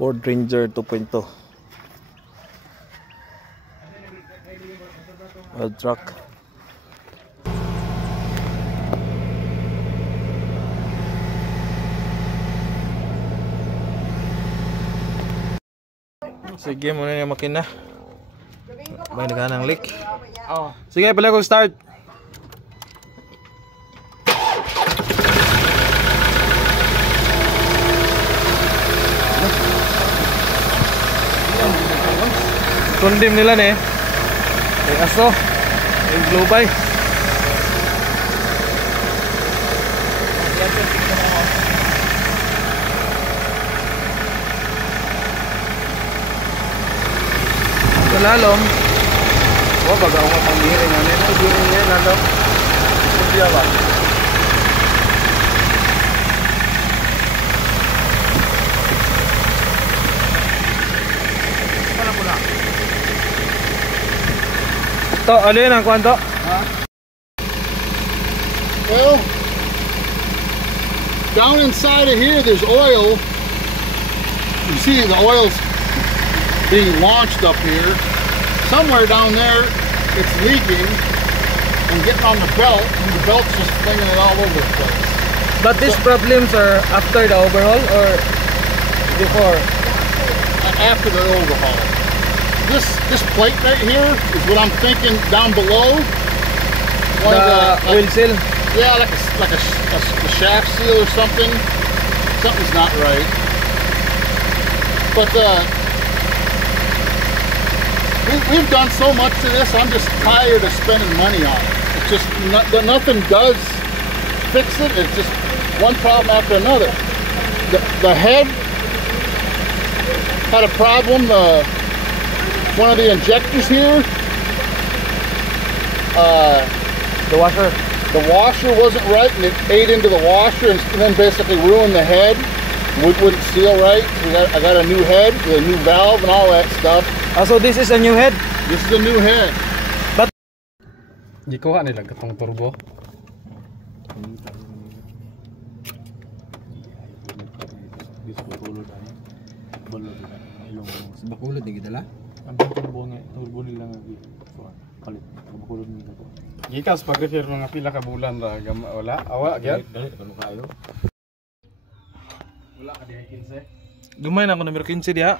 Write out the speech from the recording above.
Ford Ranger 2.2 truck. Sige muna yung makina. May naghanang leak. Sige pala ko start. Tundim nila nih. May aso. May global. Lalom. Oh, baga ako panggiring ano yun. Panggiring yan, lalom. Pagkaya ba? Wala ko na. Ito, ano yun ang kwanto? Well, down inside of here there's oil. You see the oil's being launched up here. Somewhere down there it's leaking and getting on the belt, and the belt's just flinging it all over the place. But these problems are after the overhaul or before? After the overhaul. This plate right here is what I'm thinking down below. The oil seal? Yeah, like a shaft seal or something. Something's not right. But we've done so much to this, I'm just tired of spending money on it. It's just nothing does fix it. It's just one problem after another. The head had a problem. One of the injectors here, the washer wasn't right, and it ate into the washer and then basically ruined the head. Wouldn't seal right. So I got a new head with a new valve and all that stuff. So this is a new head? This is a new head. But di ko nila gatong turbo. Bakulod ni gidala? ang turbo nila nga palit bakulod nila to. Gikas pag-refer mga pila ka bulan ra wala awa gyud. Dali kanu kayo. Wala ka diha 15. Gamay na ako numero 15 diha.